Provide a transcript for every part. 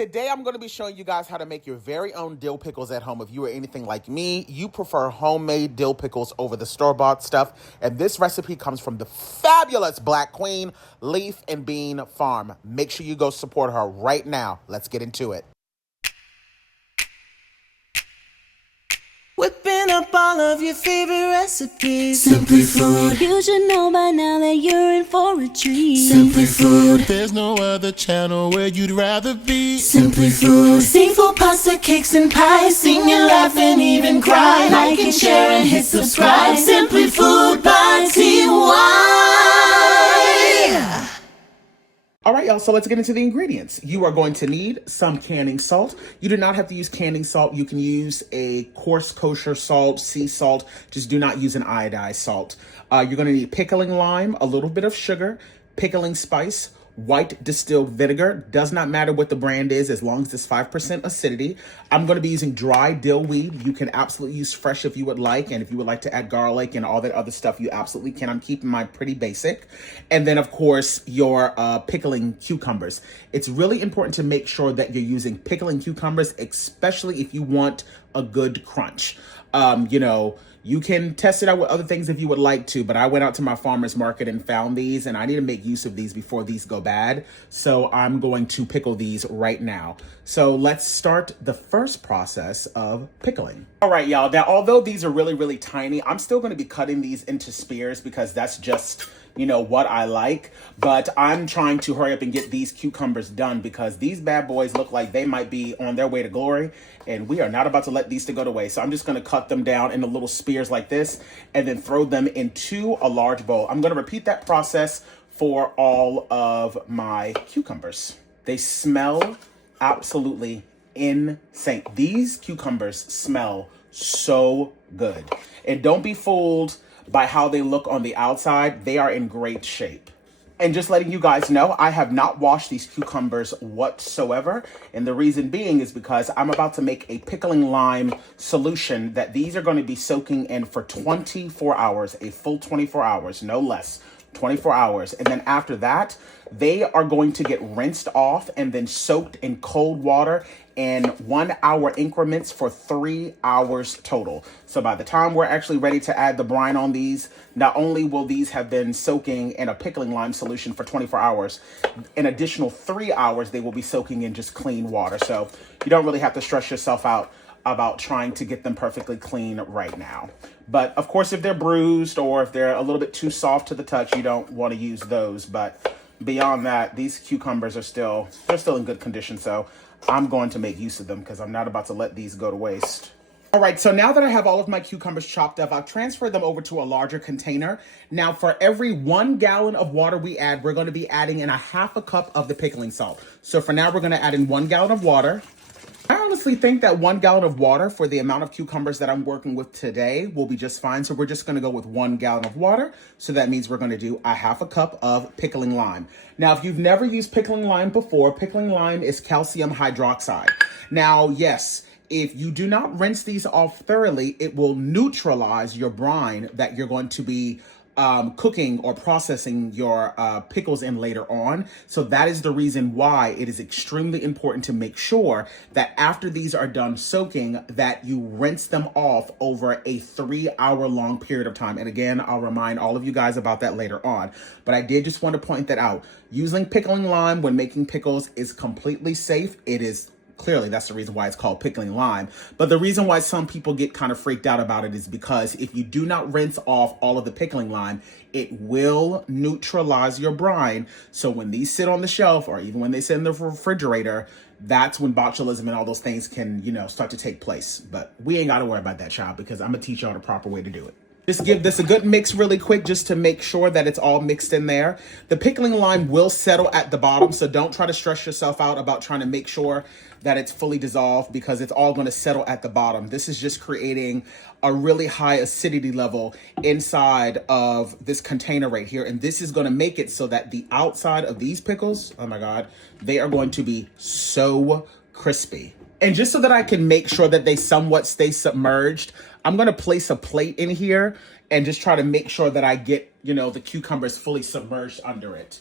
Today, I'm going to be showing you guys how to make your very own dill pickles at home. If you are anything like me, you prefer homemade dill pickles over the store-bought stuff. And this recipe comes from the fabulous Black Queen Leaf and Bean Farm. Make sure you go support her right now. Let's get into it. Whipping up all of your favorite recipes. Simply Food. You should know by now that you're in for a treat. Simply Food. There's no other channel where you'd rather be. Simply Food. Seafood, pasta, cakes, and pies. Sing and laugh and even cry. Like and share and hit subscribe. Simply Food by TY. All right, y'all, so let's get into the ingredients. You are going to need some canning salt. You do not have to use canning salt. You can use a coarse kosher salt, sea salt. Just do not use an iodized salt. You're going to need pickling lime, a little bit of sugar, pickling spice, white distilled vinegar. Does not matter what the brand is as long as it's 5% acidity. I'm going to be using dry dill weed. You can absolutely use fresh if you would like. And if you would like to add garlic and all that other stuff, you absolutely can. I'm keeping mine pretty basic. And then, of course, your pickling cucumbers. It's really important to make sure that you're using pickling cucumbers, especially if you want a good crunch. You can test it out with other things if you would like to, but I went out to my farmer's market and found these, and I need to make use of these before these go bad. So I'm going to pickle these right now. So let's start the first process of pickling. All right, y'all. Now, although these are really, really tiny, I'm still going to be cutting these into spears because that's just, what I like. But I'm trying to hurry up and get these cucumbers done because these bad boys look like they might be on their way to glory, and we are not about to let these to go to waste. So I'm just going to cut them down into little spears like this and then throw them into a large bowl. I'm going to repeat that process for all of my cucumbers. They smell absolutely insane. These cucumbers smell so good. And don't be fooled by how they look on the outside. They are in great shape. And just letting you guys know, I have not washed these cucumbers whatsoever. And the reason being is because I'm about to make a pickling lime solution that these are going to be soaking in for 24 hours, a full 24 hours, no less. 24 hours. And then after that, they are going to get rinsed off and then soaked in cold water in 1 hour increments for 3 hours total. So by the time we're actually ready to add the brine on these, not only will these have been soaking in a pickling lime solution for 24 hours, an additional 3 hours they will be soaking in just clean water. So you don't really have to stress yourself out about trying to get them perfectly clean right now. But of course, if they're bruised or if they're a little bit too soft to the touch, you don't want to use those. But beyond that, these cucumbers are still in good condition. So I'm going to make use of them because I'm not about to let these go to waste. All right, so now that I have all of my cucumbers chopped up, I've transferred them over to a larger container. Now, for every 1 gallon of water we add, we're going to be adding in a half a cup of the pickling salt. So for now, we're going to add in 1 gallon of water. I honestly think that 1 gallon of water for the amount of cucumbers that I'm working with today will be just fine. So we're just going to go with 1 gallon of water. So that means we're going to do a half a cup of pickling lime. Now, if you've never used pickling lime before, pickling lime is calcium hydroxide. Now, yes, if you do not rinse these off thoroughly, it will neutralize your brine that you're going to be cooking or processing your pickles in later on. So that is the reason why it is extremely important to make sure that after these are done soaking, that you rinse them off over a 3 hour long period of time. And again, I'll remind all of you guys about that later on. But I did just want to point that out. Using pickling lime when making pickles is completely safe. It is clearly, that's the reason why it's called pickling lime. But the reason why some people get kind of freaked out about it is because if you do not rinse off all of the pickling lime, it will neutralize your brine. So when these sit on the shelf or even when they sit in the refrigerator, that's when botulism and all those things can, start to take place. But we ain't got to worry about that, child, because I'm going to teach y'all the proper way to do it. Just give this a good mix really quick just to make sure that it's all mixed in there. The pickling lime will settle at the bottom, so don't try to stress yourself out about trying to make sure that it's fully dissolved because it's all going to settle at the bottom. This is just creating a really high acidity level inside of this container right here. And this is going to make it so that the outside of these pickles, oh my God, they are going to be so crispy. And just so that I can make sure that they somewhat stay submerged, I'm going to place a plate in here and just try to make sure that I get, the cucumbers fully submerged under it.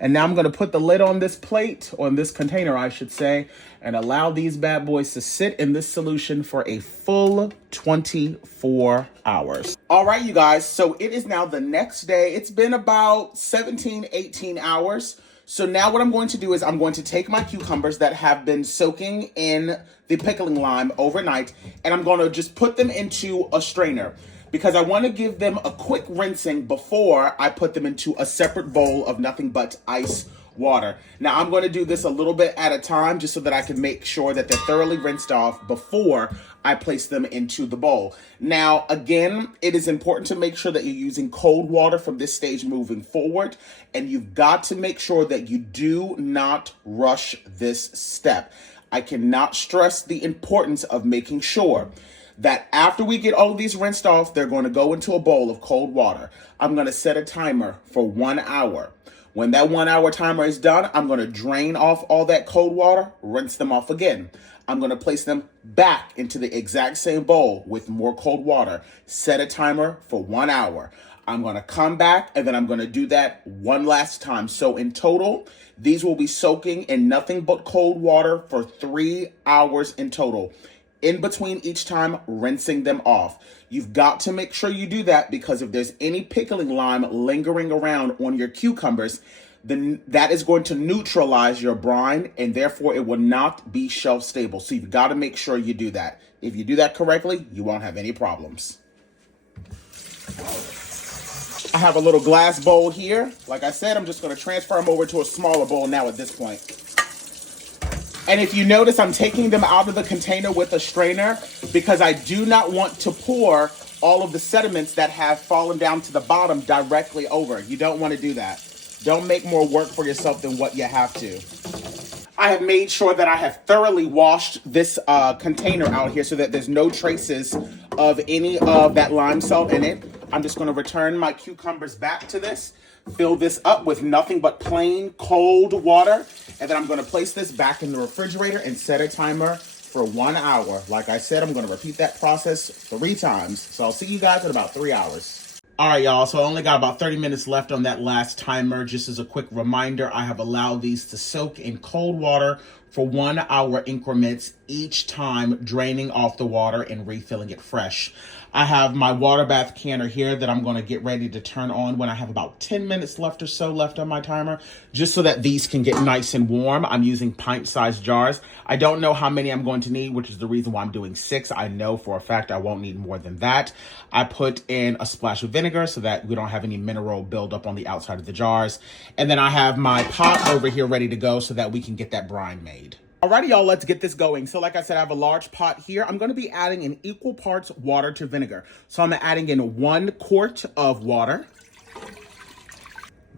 And now I'm gonna put the lid on this plate, on this container, I should say, and allow these bad boys to sit in this solution for a full 24 hours. All right, you guys, so it is now the next day. It's been about 17, 18 hours. So now what I'm going to do is I'm going to take my cucumbers that have been soaking in the pickling lime overnight, and I'm going to just put them into a strainer because I want to give them a quick rinsing before I put them into a separate bowl of nothing but ice water. Now I'm going to do this a little bit at a time just so that I can make sure that they're thoroughly rinsed off before I place them into the bowl. Now, again, it is important to make sure that you're using cold water from this stage moving forward, and you've got to make sure that you do not rush this step. I cannot stress the importance of making sure that after we get all of these rinsed off, they're going to go into a bowl of cold water. I'm going to set a timer for 1 hour. When that 1 hour timer is done, I'm going to drain off all that cold water, rinse them off again. I'm going to place them back into the exact same bowl with more cold water. Set a timer for 1 hour. I'm going to come back and then I'm going to do that one last time. So in total, these will be soaking in nothing but cold water for 3 hours in total. In between each time, rinsing them off. You've got to make sure you do that because if there's any pickling lime lingering around on your cucumbers, then that is going to neutralize your brine and therefore it will not be shelf stable. So you've got to make sure you do that. If you do that correctly, you won't have any problems. I have a little glass bowl here. Like I said, I'm just going to transfer them over to a smaller bowl now at this point. And if you notice, I'm taking them out of the container with a strainer because I do not want to pour all of the sediments that have fallen down to the bottom directly over. You don't want to do that. Don't make more work for yourself than what you have to. I have made sure that I have thoroughly washed this container out here so that there's no traces of any of that lime salt in it. I'm just going to return my cucumbers back to this. Fill this up with nothing but plain cold water. And then I'm going to place this back in the refrigerator and set a timer for 1 hour. Like I said, I'm going to repeat that process 3 times. So I'll see you guys in about 3 hours. All right, y'all. So I only got about 30 minutes left on that last timer. Just as a quick reminder, I have allowed these to soak in cold water for 1 hour increments each time, draining off the water and refilling it fresh. I have my water bath canner here that I'm going to get ready to turn on when I have about 10 minutes left or so left on my timer, just so that these can get nice and warm. I'm using pint-sized jars. I don't know how many I'm going to need, which is the reason why I'm doing 6. I know for a fact I won't need more than that. I put in a splash of vinegar so that we don't have any mineral buildup on the outside of the jars. And then I have my pot over here ready to go so that we can get that brine made. Alrighty, y'all, let's get this going. So like I said, I have a large pot here. I'm going to be adding in equal parts water to vinegar. So I'm adding in 1 quart of water,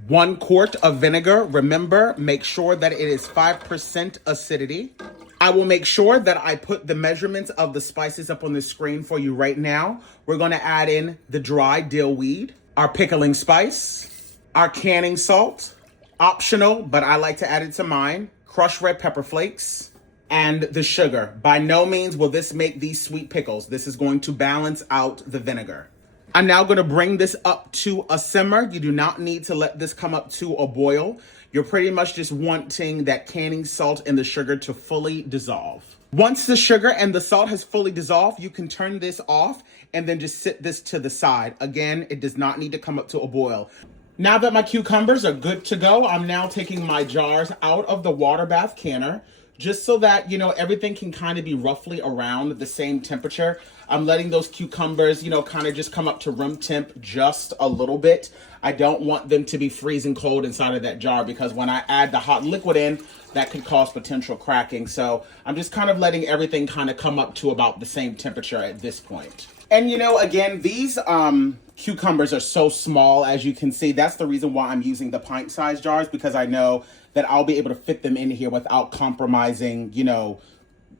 1 quart of vinegar. Remember, make sure that it is 5% acidity. I will make sure that I put the measurements of the spices up on the screen for you right now. We're going to add in the dry dill weed, our pickling spice, our canning salt, optional, but I like to add it to mine, crushed red pepper flakes, and the sugar. By no means will this make these sweet pickles. This is going to balance out the vinegar. I'm now going to bring this up to a simmer. You do not need to let this come up to a boil. You're pretty much just wanting that canning salt and the sugar to fully dissolve. Once the sugar and the salt has fully dissolved, you can turn this off and then just sit this to the side. Again, it does not need to come up to a boil. Now that my cucumbers are good to go, I'm now taking my jars out of the water bath canner just so that, everything can kind of be roughly around the same temperature. I'm letting those cucumbers, kind of just come up to room temp just a little bit. I don't want them to be freezing cold inside of that jar because when I add the hot liquid in, that could cause potential cracking. So I'm just kind of letting everything kind of come up to about the same temperature at this point. And again, these cucumbers are so small, as you can see. That's the reason why I'm using the pint-sized jars, because I know that I'll be able to fit them in here without compromising,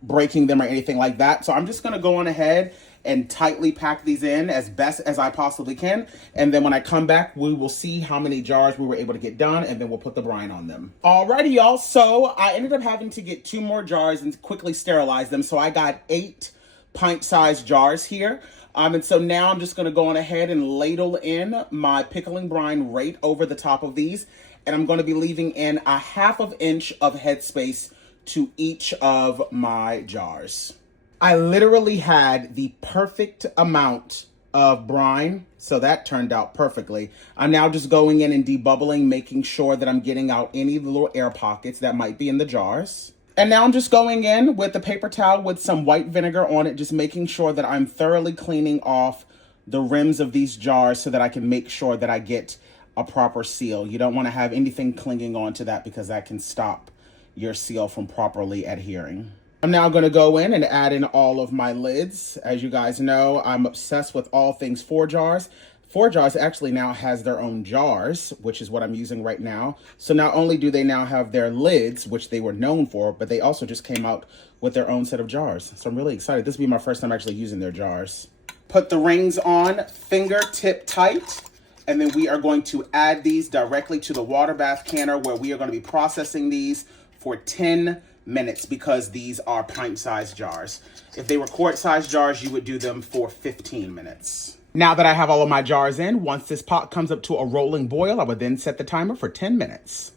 breaking them or anything like that. So I'm just going to go on ahead and tightly pack these in as best as I possibly can. And then when I come back, we will see how many jars we were able to get done, and then we'll put the brine on them. Alrighty, y'all. So I ended up having to get 2 more jars and quickly sterilize them. So I got 8 pint-sized jars here. And so now I'm just going to go on ahead and ladle in my pickling brine right over the top of these. And I'm going to be leaving in a 1/2 inch of headspace to each of my jars. I literally had the perfect amount of brine, so that turned out perfectly. I'm now just going in and debubbling, making sure that I'm getting out any of the little air pockets that might be in the jars. And now I'm just going in with the paper towel with some white vinegar on it, just making sure that I'm thoroughly cleaning off the rims of these jars so that I can make sure that I get a proper seal. You don't want to have anything clinging onto that because that can stop your seal from properly adhering. I'm now going to go in and add in all of my lids. As you guys know, I'm obsessed with all things 4 jars. 4 jars actually now has their own jars, which is what I'm using right now. So not only do they now have their lids, which they were known for, but they also just came out with their own set of jars. So I'm really excited. This will be my first time actually using their jars. Put the rings on fingertip tight, and then we are going to add these directly to the water bath canner where we are going to be processing these for 10 minutes because these are pint-sized jars. If they were quart-sized jars, you would do them for 15 minutes. Now that I have all of my jars in, once this pot comes up to a rolling boil, I would then set the timer for 10 minutes.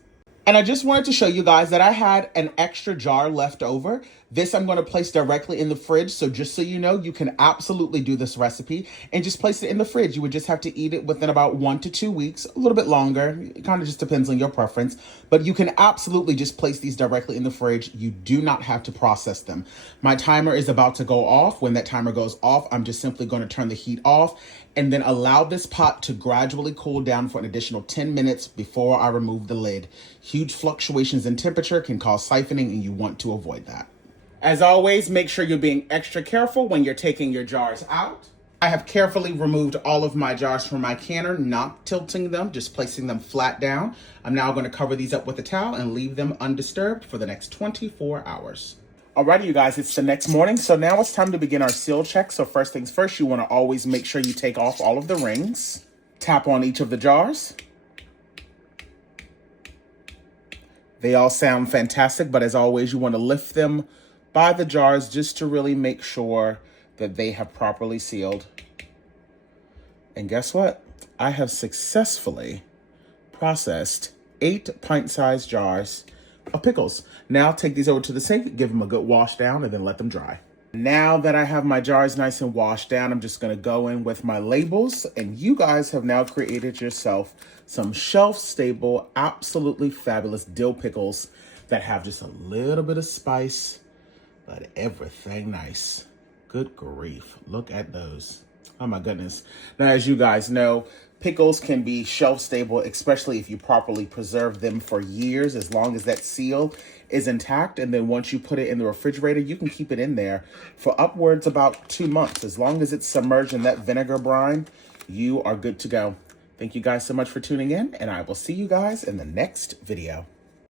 And I just wanted to show you guys that I had an extra jar left over. This I'm going to place directly in the fridge. So just so you know, you can absolutely do this recipe and just place it in the fridge. You would just have to eat it within about 1 to 2 weeks, a little bit longer. It kind of just depends on your preference, but you can absolutely just place these directly in the fridge. You do not have to process them. My timer is about to go off. When that timer goes off, I'm just simply going to turn the heat off and then allow this pot to gradually cool down for an additional 10 minutes before I remove the lid. Huge fluctuations in temperature can cause siphoning, and you want to avoid that. As always, make sure you're being extra careful when you're taking your jars out. I have carefully removed all of my jars from my canner, not tilting them, just placing them flat down. I'm now going to cover these up with a towel and leave them undisturbed for the next 24 hours. Alrighty, you guys, it's the next morning, so now it's time to begin our seal check. So first things first, you want to always make sure you take off all of the rings. Tap on each of the jars. They all sound fantastic, but as always, you want to lift them by the jars just to really make sure that they have properly sealed. And guess what? I have successfully processed 8 pint-sized jars of pickles. Now take these over to the sink, give them a good wash down, and then let them dry. Now that I have my jars nice and washed down, I'm just going to go in with my labels, and you guys have now created yourself some shelf-stable, absolutely fabulous dill pickles that have just a little bit of spice, but everything nice. Good grief. Look at those. Oh my goodness. Now, as you guys know, pickles can be shelf stable, especially if you properly preserve them for years, as long as that seal is intact. And then once you put it in the refrigerator, you can keep it in there for upwards about 2 months. As long as it's submerged in that vinegar brine, you are good to go. Thank you guys so much for tuning in, and I will see you guys in the next video.